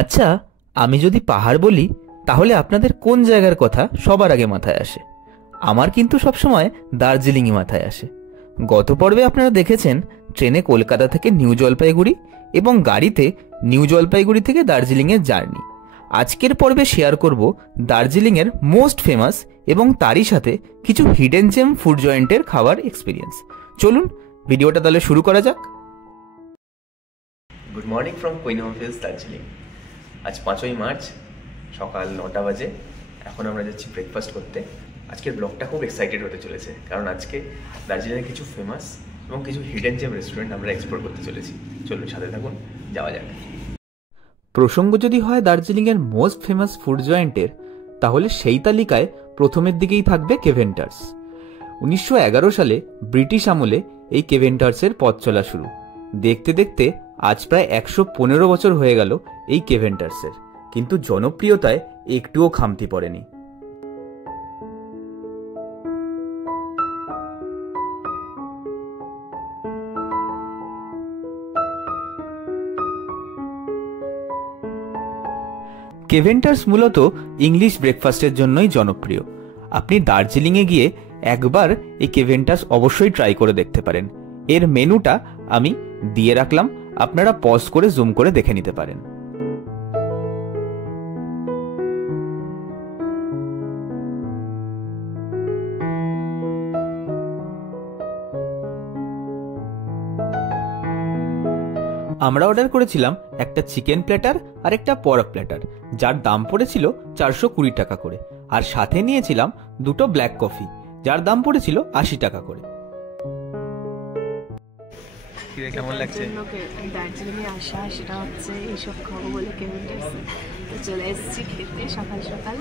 আচ্ছা, আমি যদি পাহাড় বলি তাহলে আপনাদের কোন জায়গার কথা সবার আগে মাথায় আসে? আমার কিন্তু সবসময় দার্জিলিংই মাথায় আসে। গত পর্বে আপনারা দেখেছেন ট্রেনে কলকাতা থেকে নিউ জলপাইগুড়ি এবং গাড়িতে নিউ জলপাইগুড়ি থেকে দার্জিলিংয়ের জার্নি। আজকের পর্বে শেয়ার করব দার্জিলিংয়ের মোস্ট ফেমাস এবং তারই সাথে কিছু হিডেন জেম ফুড জয়েন্টের খাবার এক্সপিরিয়েন্স। চলুন ভিডিওটা তাহলে শুরু করা যাক। Good morning from queen home hills, Darjeeling. আজ 5ই মার্চ সকাল 9টা বাজে। এখন আমরা যাচ্ছি ব্রেকফাস্ট করতে। আজকের ব্লগটা খুব এক্সাইটেড হতে চলেছে, কারণ আজকে দার্জিলিংয়ের কিছু ফেমাস এবং কিছু হিডেন জেম রেস্টুরেন্ট আমরা এক্সপ্লোর করতে চলেছি। চলুন সাথে থাকুন, যাওয়া যাক। প্রসঙ্গ যদি হয় দার্জিলিংয়ের মোস্ট ফেমাস ফুড জয়েন্টের, তাহলে সেই তালিকায় প্রথমের দিকেই থাকবে কেভেন্টার্স। 1911 সালে ব্রিটিশ আমলে এই কেভেন্টার্সের পথ চলা শুরু। দেখতে দেখতে আজ প্রায় 115 বছর হয়ে গেল এই কেভেন্টার্সের, কিন্তু জনপ্রিয়তায় একটুও খামতি পড়েনি। কেভেন্টার্স মূলত ইংলিশ ব্রেকফাস্টের জন্যই জনপ্রিয়। আপনি দার্জিলিংয়ে গিয়ে একবার এই কেভেন্টার্স অবশ্যই ট্রাই করে দেখতে পারেন। এর মেনুটা আমি দিয়ে রাখলাম, আপনারা পজ করে জুম করে দেখে নিতে পারেন। আমরা অর্ডার করেছিলাম একটা চিকেন প্ল্যাটার আর একটা পরক প্ল্যাটার, যার দাম পড়েছিল 420 টাকা করে, আর সাথে নিয়েছিলাম দুটো ব্ল্যাক কফি, যার দাম পড়েছিল 80 টাকা করে। কেমন লাগছে? দার্জিলিংয়ে আসা সেটা হচ্ছে এইসব খাবো বলে কেভেন্টার্সে তো চলে এসেছি খেতে সকাল সকাল।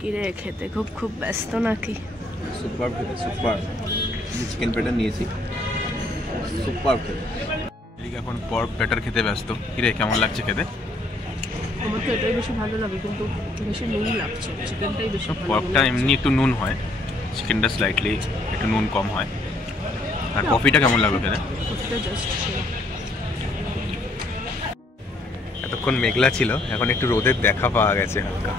কিরে খেতে খুব ব্যস্ত নাকি? সুপার খেতে, সুপার। চিকেন প্ল্যাটার নিয়েছি, সুপার খেতে। এখন পর্ক প্ল্যাটার খেতে ব্যস্ত। কিরে কেমন লাগছে খেতে? আমার তো এটাই বেশি ভালো লাগে, কিন্তু বেশি নুন লাগছে। চিকেনটাই বেশি ভালো। পর্কটা এমনি একটু নুন হয়, চিকেনটা স্লাইটলি একটু নুন কম হয়। আর কফিটা কেমন লাগলো খেতে? কফিটা জাস্ট এতক্ষণ মেঘলা ছিল, এখন একটু রোদের দেখা পাওয়া গেছে হালকা।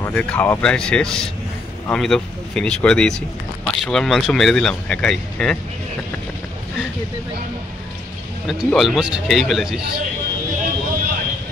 আমাদের খাওয়া প্রায় শেষ, আমি তো ফিনিশ করে দিয়েছি। 500 গ্রাম মাংস মেরে দিলাম একাই। হ্যাঁ, তুই অলমোস্ট খেয়েই ফেলেছিস।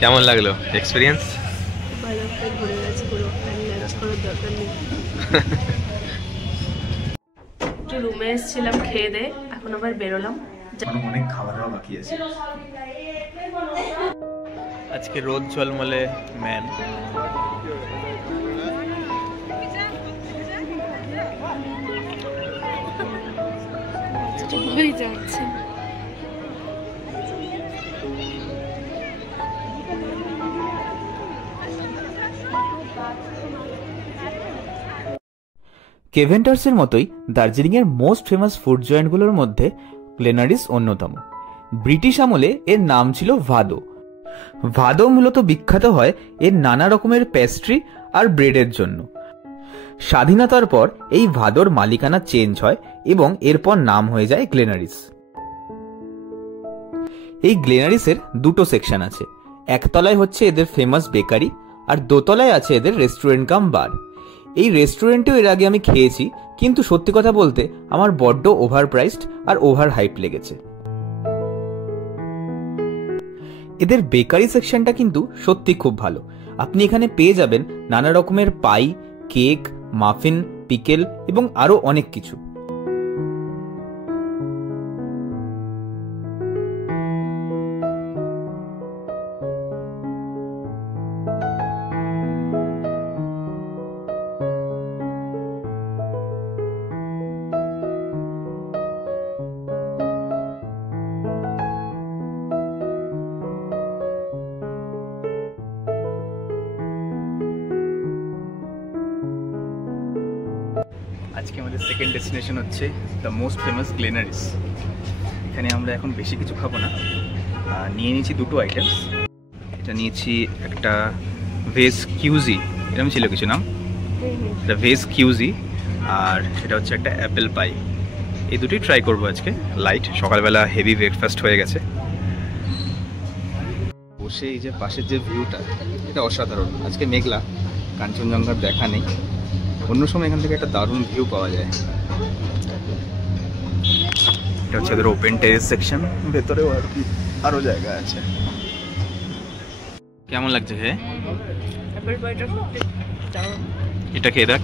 কেমন লাগলো এক্সপিরিয়েন্স? একটু রুমে এসেছিলাম খেয়ে দে, এখন আবার বেরোলাম। অনেক খাবার দাওয়া বাকি আছে। আজকে রোদ ঝলমলে ম্যান। যাচ্ছে কেভেন্টার্সের মতোই দার্জিলিংয়ের মোস্ট ফেমাস ফুড জয়েন্টগুলোর মধ্যে গ্লেনারিস অন্যতম। ব্রিটিশ আমলে এর নাম ছিল ভাদো। ভাদো মূলত বিখ্যাত হয় এর নানা রকমের পেস্ট্রি আর ব্রেডের জন্য। স্বাধীনতার পর এই ভাদোর মালিকানা চেঞ্জ হয় এবং এরপর নাম হয়ে যায় গ্লেনারিস। এই গ্লেনারিসের দুটো সেকশন আছে। একতলায় হচ্ছে এদের ফেমাস বেকারি, আর দোতলায় আছে এদের রেস্টুরেন্ট কাম বার। এই রেস্টুরেন্টেও এর আগে আমি খেয়েছি, কিন্তু সত্যি কথা বলতে আমার বড্ড ওভার প্রাইসড আর ওভার হাইপ লেগেছে। এদের বেকারি সেকশনটা কিন্তু সত্যি খুব ভালো। আপনি এখানে পেয়ে যাবেন নানা রকমের পাই, কেক, মাফিন, পিকেল এবং আরো অনেক কিছু। আজকে আমাদের সেকেন্ড ডেস্টিনেশন হচ্ছে দ্য মোস্ট ফেমাস গ্লেনারিস। এখানে আমরা এখন বেশি কিছু খাবো না, নিয়ে নিয়েছি দুটো আইটেমস। এটা নিয়েছি একটা ভেজ কিউজি, এরকম ছিল কিছু নাম, এটা ভেজ কিউজি, আর এটা হচ্ছে একটা অ্যাপেল পাই। এই দুটোই ট্রাই করবো আজকে। লাইট, সকালবেলা হেভি ব্রেকফাস্ট হয়ে গেছে। বসে এই যে পাশের যে ভিউটা, এটা অসাধারণ। আজকে মেঘলা, কাঞ্চনজঙ্ঘার দেখা নেই, অন্য সময় এখান থেকে একটা দারুণ ভিউ পাওয়া যায়। এটা হচ্ছে ওদের ওপেন টেরেস সেকশন, ভেতরেও আর কি আরো জায়গা আছে। কেমন লাগছে হে? এটা খেয়ে দেখ।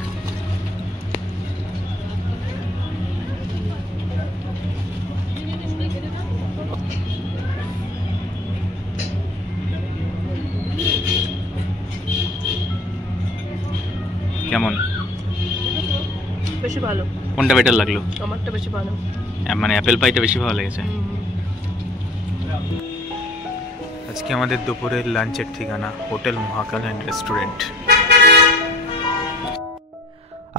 কেমন? বেশি ভালো। কোনটা বেটার লাগলো? আমারটা বেশি ভালো, মানে অ্যাপেল পাইটা বেশি ভালো লেগেছে। আজকে আমাদের দুপুরের লাঞ্চের ঠিকানা হোটেল মহাকাল অ্যান্ড রেস্টুরেন্ট।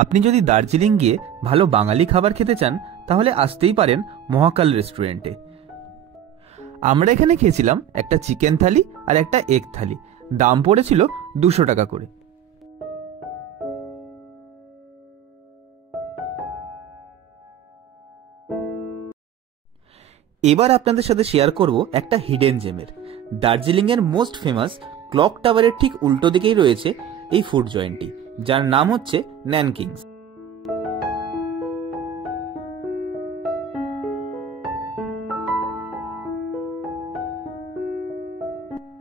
আপনি যদি দার্জিলিং গিয়ে ভালো বাঙালি খাবার খেতে চান তাহলে আসতেই পারেন মহাকাল রেস্টুরেন্টে। আমরা এখানে খেয়েছিলাম একটা চিকেন থালি আর একটা এগ থালি, দাম পড়েছিল 200 টাকা করে। এবার আপনাদের সাথে শেয়ার করব একটা হিডেন জেমের। দার্জিলিংয়ের মোস্ট ফেমাস ক্লক টাওয়ারের ঠিক উল্টো দিকেই রয়েছে এই ফুড জয়েন্টটি, যার নাম হচ্ছে ন্যানকিংস।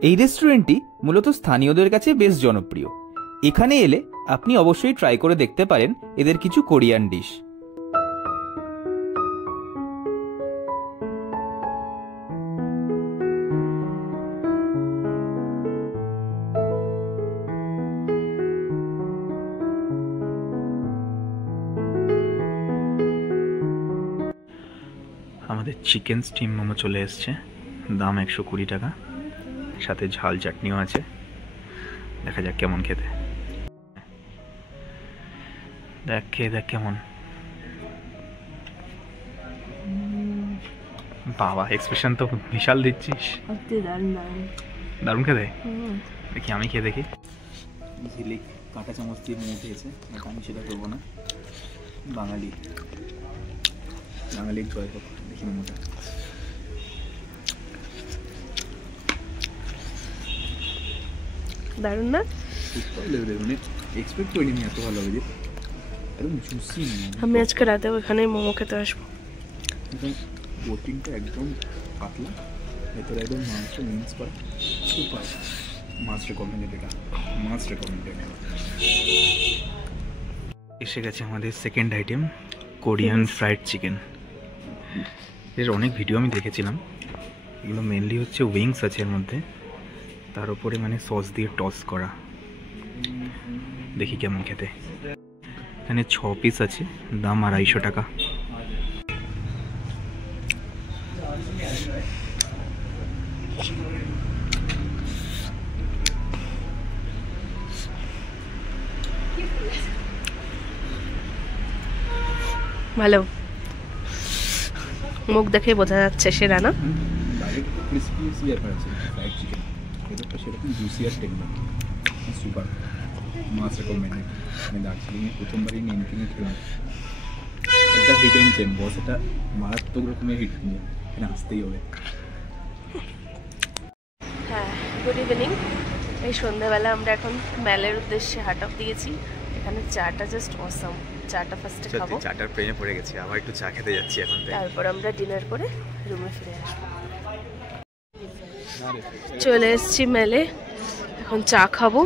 এই রেস্টুরেন্টটি মূলত স্থানীয়দের কাছে বেশ জনপ্রিয়। এখানে এলে আপনি অবশ্যই ট্রাই করে দেখতে পারেন এদের কিছু কোরিয়ান ডিশ। আমাদের চিকেন স্টিম মোমো চলে এসছে, দাম 120 টাকা, সাথে ঝাল চাটনিও আছে। দেখা যাক কেমন খেতে। দেখ খেয়ে দেখ কেমন। বাবা, এক্সপ্রেশন তো বিশাল দিচ্ছিস। দারুণ খেতে। দেখি আমি খেয়ে দেখি। ঝিলিক কাঁটা চামচ দিয়ে মোমো খেয়েছে, আমি সেটা করবো না। বাঙালির জয় হোক। দেখি মোমোটা। দারুণ না? মানে এক্সপেক্ট করিনি এত ভালো হবে। একদম জুসি। আমি আজকে রাতে ওখানে মোমো খেতে আসবো। একদম কোটিংটা একদম পাতলা, ভেতরে একদম মাংস মিক্স করা, সুপার। মাছ রেকমেন্ডেড এটা, মাছ রেকমেন্ডেড। এসে গেছে আমাদের second item, Korean fried chicken. এর অনেক ভিডিও আমি দেখেছিলাম। এগুলো মেনলি হচ্ছে উইংস আছে এর মধ্যে, তার উপরে মানে সস দিয়ে টস করা। দেখি কেমন খেতে। এখানে 6 পিস আছে, দাম 250 টাকা। ভালো, মুখ দেখে বোঝা যাচ্ছে সেরা না? ক্রিসপি ব্যাপার আছে ফ্রাইড চিকেন, এটা সেরকম জুসি আর টেন্ডার, সুপার। মাছ রেকমেন্ডেড। আমি দার্জিলিংয়ে প্রথমবারই ন্যানকিংয়ে খেলাম। এটা হিডেন জেম বস, এটা মারাত্মক রকমের হিডেন জেম, এখানে আসতেই হবে। হ্যাঁ, গুড ইভিনিং। এই সন্ধ্যাবেলা আমরা এখন মেলের উদ্দেশ্যে হাট অফ দিয়েছি। এখানে চাটা জাস্ট অসাম। চাটা ফার্স্টে খাবো, চাটার প্রেমে পড়ে গেছি। আবার একটু চা খেতে যাচ্ছি এখন। তারপর আমরা ডিনার করে রুমে ফিরে আসবো। চলে এসেছি মেলে, এখন চা খাবো।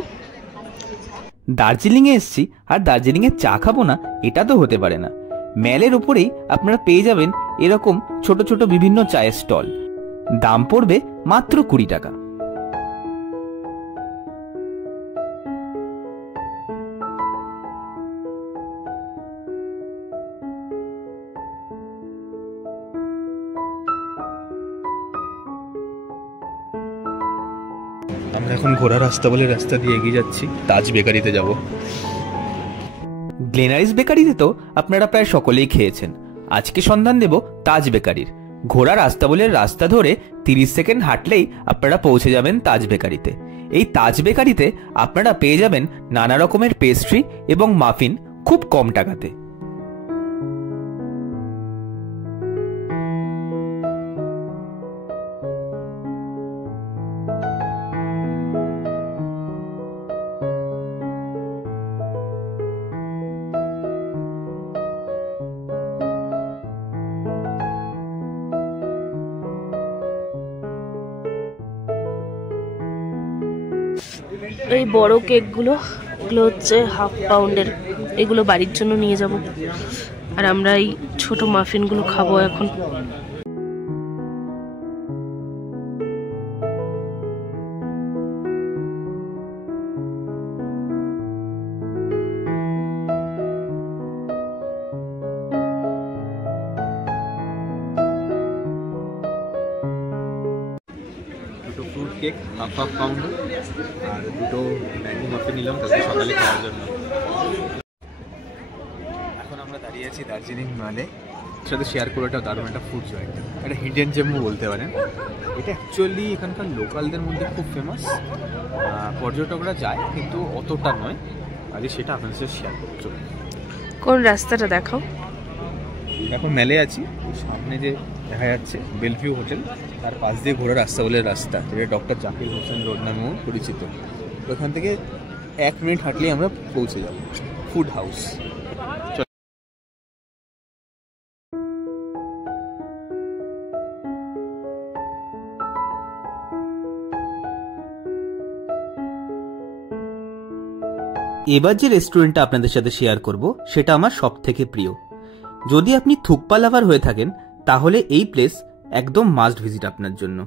দার্জিলিংয়ে এসছি আর দার্জিলিংয়ে চা খাবো না, এটা তো হতে পারে না। মেলের উপরেই আপনারা পেয়ে যাবেন এরকম ছোট ছোট বিভিন্ন চায়ের স্টল। দাম পড়বে মাত্র 20 টাকা। আমরা এখন ঘোড়া রাস্তা বলে রাস্তা দিয়ে এগিয়ে যাচ্ছি, তাজ বেকারিতে যাব। গ্লেনারিস বেকারিতে তো আপনারা প্রায় সকলেই খেয়েছেন। আজকে সন্ধান দেব তাজ বেকারির। ঘোড়া রাস্তা বলে রাস্তা ধরে 30 সেকেন্ড হাঁটলেই আপনারা পৌঁছে যাবেন তাজ বেকারিতে। এই তাজ বেকারিতে আপনারা পেয়ে যাবেন নানা রকমের পেস্ট্রি এবং মাফিন খুব কম টাকাতে। এই বড় কেকগুলো, এগুলো হচ্ছে 1/2 পাউন্ডের, এগুলো বাড়ির জন্য নিয়ে যাব। আর আমরা এই ছোট মাফিনগুলো খাবো এখন। দুটো ফ্রুট কেক 1/2 পাউন্ড আর দুটো ম্যাগি মাফিন নিলাম কালকে সকালে খাওয়ার জন্য। এখন আমরা দাঁড়িয়ে আছি দার্জিলিং মালে, সাথে শেয়ার করে একটা দারুণ একটা ফুড জয়েন্ট, একটা হিডেন জেমও বলতে পারেন। এটা অ্যাকচুয়ালি এখানকার লোকালদের মধ্যে খুব ফেমাস, পর্যটকরা যায় কিন্তু অতটা নয়। আজকে সেটা আপনাদের সাথে শেয়ার করতে। কোন রাস্তাটা দেখাও? এখন মেলে আছি, সামনে যে দেখা যাচ্ছে বেলভিউ হোটেল, তার পাশ দিয়ে ঘোরা রাস্তা বলে রাস্তা, যেটা ডক্টর জাকির হোসেন রোড নামেও পরিচিত। ওখান থেকে 1 মিনিট হাঁটলেই আমরা পৌঁছে যাব ফুড হাউস। এবার যে রেস্টুরেন্টটা আপনাদের সাথে শেয়ার করব সেটা আমার সবথেকে প্রিয়। যদি আপনি থুকপা লাভার হয়ে থাকেন তাহলে এই প্লেস একদম মাস্ট ভিজিট আপনার জন্য।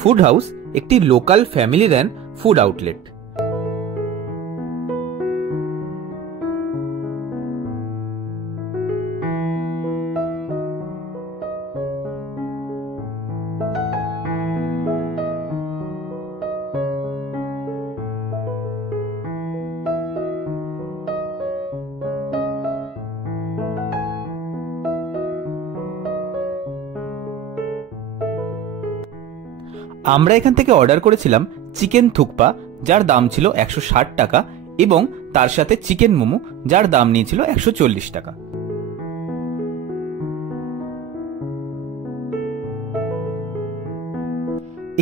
ফুড হাউস একটি local family run food outlet. আমরা এখান থেকে অর্ডার করেছিলাম চিকেন থুকপা, যার দাম ছিল 160 টাকা, এবং তার সাথে চিকেন মোমো, যার দাম নিয়েছিল 140 টাকা।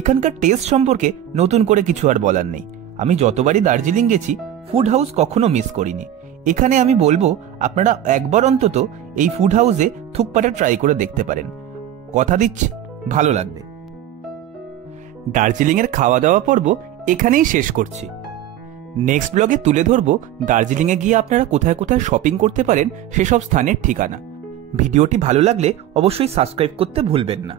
এখানকার টেস্ট সম্পর্কে নতুন করে কিছু আর বলার নেই। আমি যতবারই দার্জিলিং গেছি ফুড হাউস কখনো মিস করিনি। এখানে আমি বলবো আপনারা একবার অন্তত এই ফুড হাউসে থুকপাটা ট্রাই করে দেখতে পারেন। কথা দিচ্ছি ভালো লাগবে। দার্জিলিং এর খাওয়া দাওয়া পর্ব এখানেই শেষ করছি। নেক্সট ব্লগে তুলে ধরবো দার্জিলিং এ গিয়ে আপনারা কোথায় কোথায় শপিং করতে পারেন সেসব স্থানের ঠিকানা। ভিডিওটি ভালো লাগলে অবশ্যই সাবস্ক্রাইব করতে ভুলবেন না।